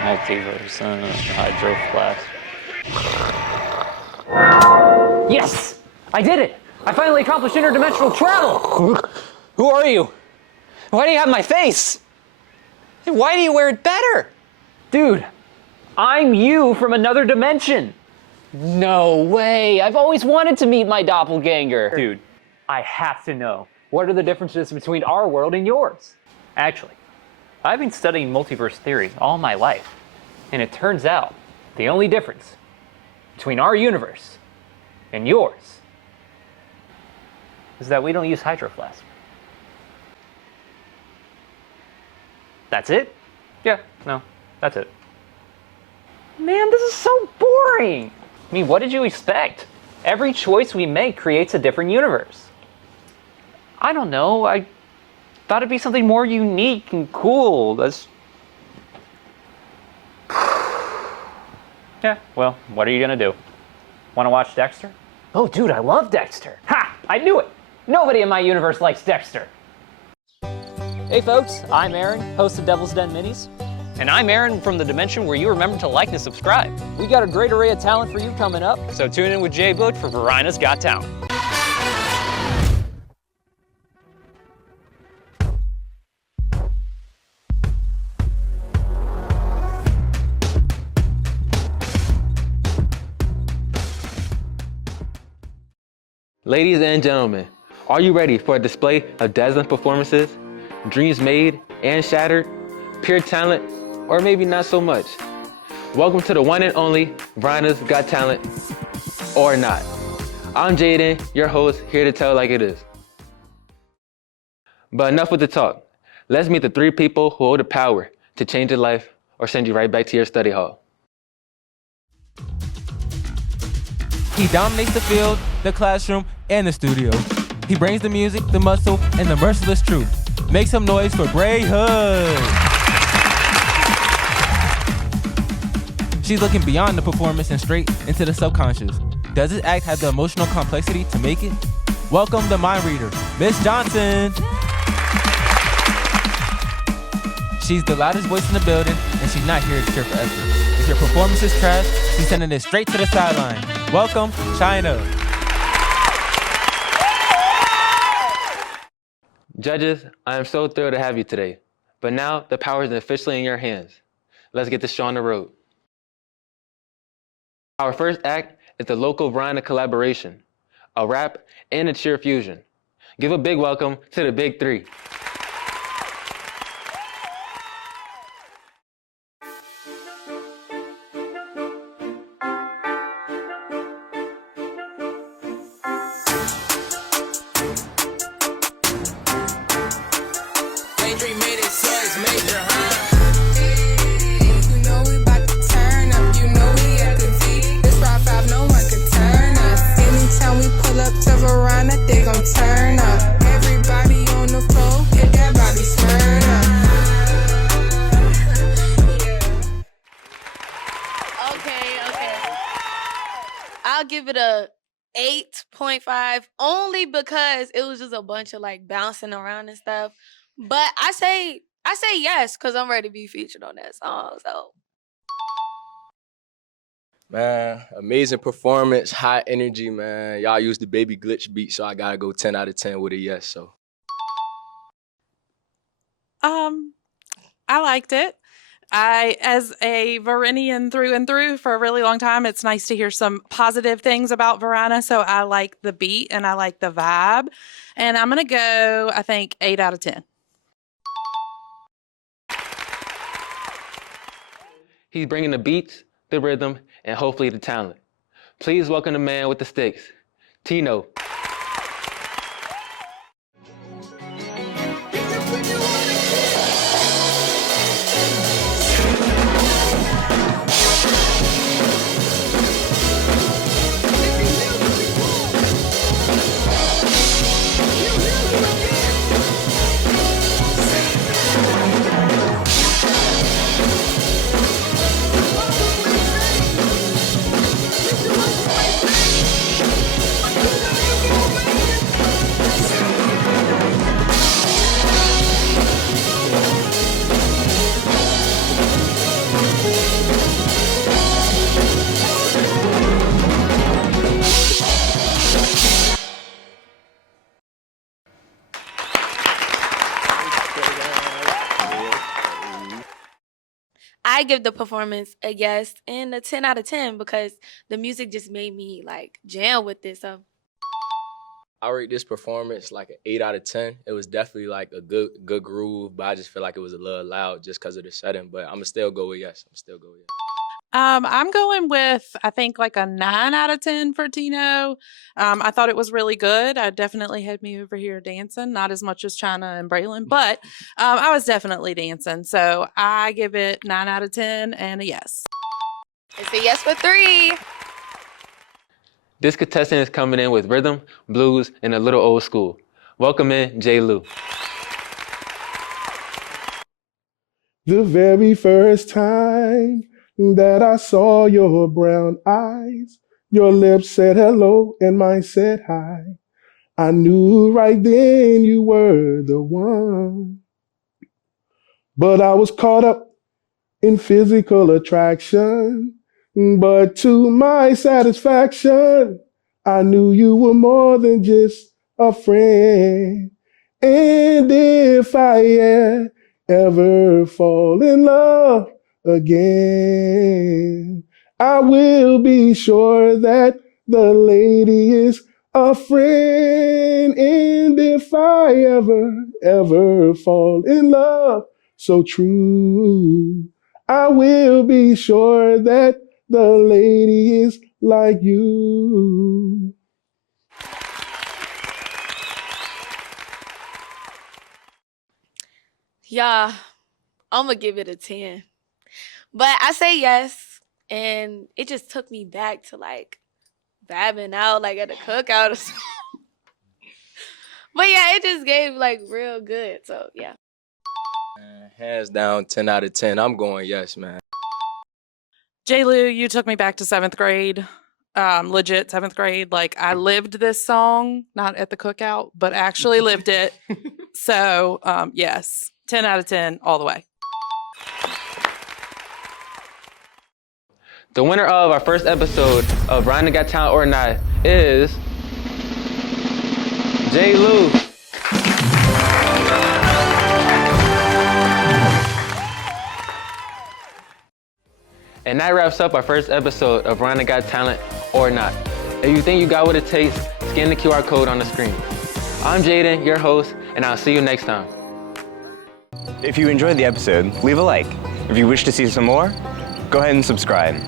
Multiverse, hydro flask. Yes! I did it! I finally accomplished interdimensional travel! Who are you? Why do you have my face? And why do you wear it better? Dude, I'm you from another dimension! No way! I've always wanted to meet my doppelganger. Dude, I have to know. What are the differences between our world and yours? Actually, I've been studying multiverse theory all my life, and it turns out the only difference between our universe and yours is that we don't use hydro flasks. That's it? Yeah, no, that's it. Man, this is so boring! I mean, what did you expect? Every choice we make creates a different universe. I don't know, I thought it'd be something more unique and cool. That's... Yeah, well, what are you gonna do? Wanna watch Dexter? Oh, dude, I love Dexter. Ha! I knew it! Nobody in my universe likes Dexter. Hey folks, I'm Aaron, host of Devil's Den Minis. And I'm Aaron from the dimension where you remember to like and subscribe. We got a great array of talent for you coming up. So tune in with Jay Boot for Varina's Got Talent. Ladies and gentlemen, are you ready for a display of dazzling performances, dreams made and shattered, pure talent, or maybe not so much? Welcome to the one and only Varina's Got Talent, or not. I'm Jayden, your host, here to tell like it is. But enough with the talk. Let's meet the three people who hold the power to change your life or send you right back to your study hall. He dominates the field, the classroom, and the studio. He brings the music, the muscle, and the merciless truth. Make some noise for Bray Hood. She's looking beyond the performance and straight into the subconscious. Does this act have the emotional complexity to make it? Welcome the mind reader, Miss Johnson. She's the loudest voice in the building, and she's not here to cheer for effort. If your performance is trash, she's sending it straight to the sideline. Welcome, China. Judges, I am so thrilled to have you today. But now the power is officially in your hands. Let's get this show on the road. Our first act is the local Varina collaboration, a rap and a cheer fusion. Give a big welcome to the Big Three. I'll give it a 8.5 only because it was just a bunch of like bouncing around and stuff. But I say yes because I'm ready to be featured on that song. So, man, amazing performance, high energy, man. Y'all used the Baby Glitch beat, so I gotta go 10 out of 10 with a yes. So, I liked it. As a Varinian through and through for a really long time, it's nice to hear some positive things about Varina. So I like the beat and I like the vibe. And I'm going to go, I think, 8 out of 10. He's bringing the beats, the rhythm, and hopefully the talent. Please welcome the man with the sticks, Tino. I give the performance a yes and a 10 out of 10 because the music just made me like jam with it. So I rate this performance like an 8 out of 10. It was definitely like a good groove, but I just feel like it was a little loud just because of the setting. But I'm gonna still go with yes. I'm going with, I think, like a 9 out of 10 for Tino. I thought it was really good. I definitely had me over here dancing, not as much as China and Braylon, but I was definitely dancing. So I give it 9 out of 10 and a yes. it's a yes for 3. This contestant is coming in with rhythm, blues, and a little old school. Welcome in, J. Lou. The very first time that I saw your brown eyes, your lips said hello and mine said hi. I knew right then you were the one. But I was caught up in physical attraction. But to my satisfaction, I knew you were more than just a friend. And if I ever fall in love again, I will be sure that the lady is a friend. And if I ever fall in love so true, I will be sure that the lady is like you. Yeah, I'm going to give it a 10. But I say yes, and it just took me back to like vabbing out like at a cookout or something. But yeah, it just gave like real good. So yeah. Hands down, 10 out of 10. I'm going yes, man. J. Lou, you took me back to 7th grade. Legit 7th grade. Like, I lived this song, not at the cookout, but actually lived it. So, yes, 10 out of 10 all the way. The winner of our first episode of Varina Got Talent or Not is J. Lou. And that wraps up our first episode of Varina Got Talent or Not. If you think you got what it takes, scan the QR code on the screen. I'm Jayden, your host, and I'll see you next time. If you enjoyed the episode, leave a like. If you wish to see some more, go ahead and subscribe.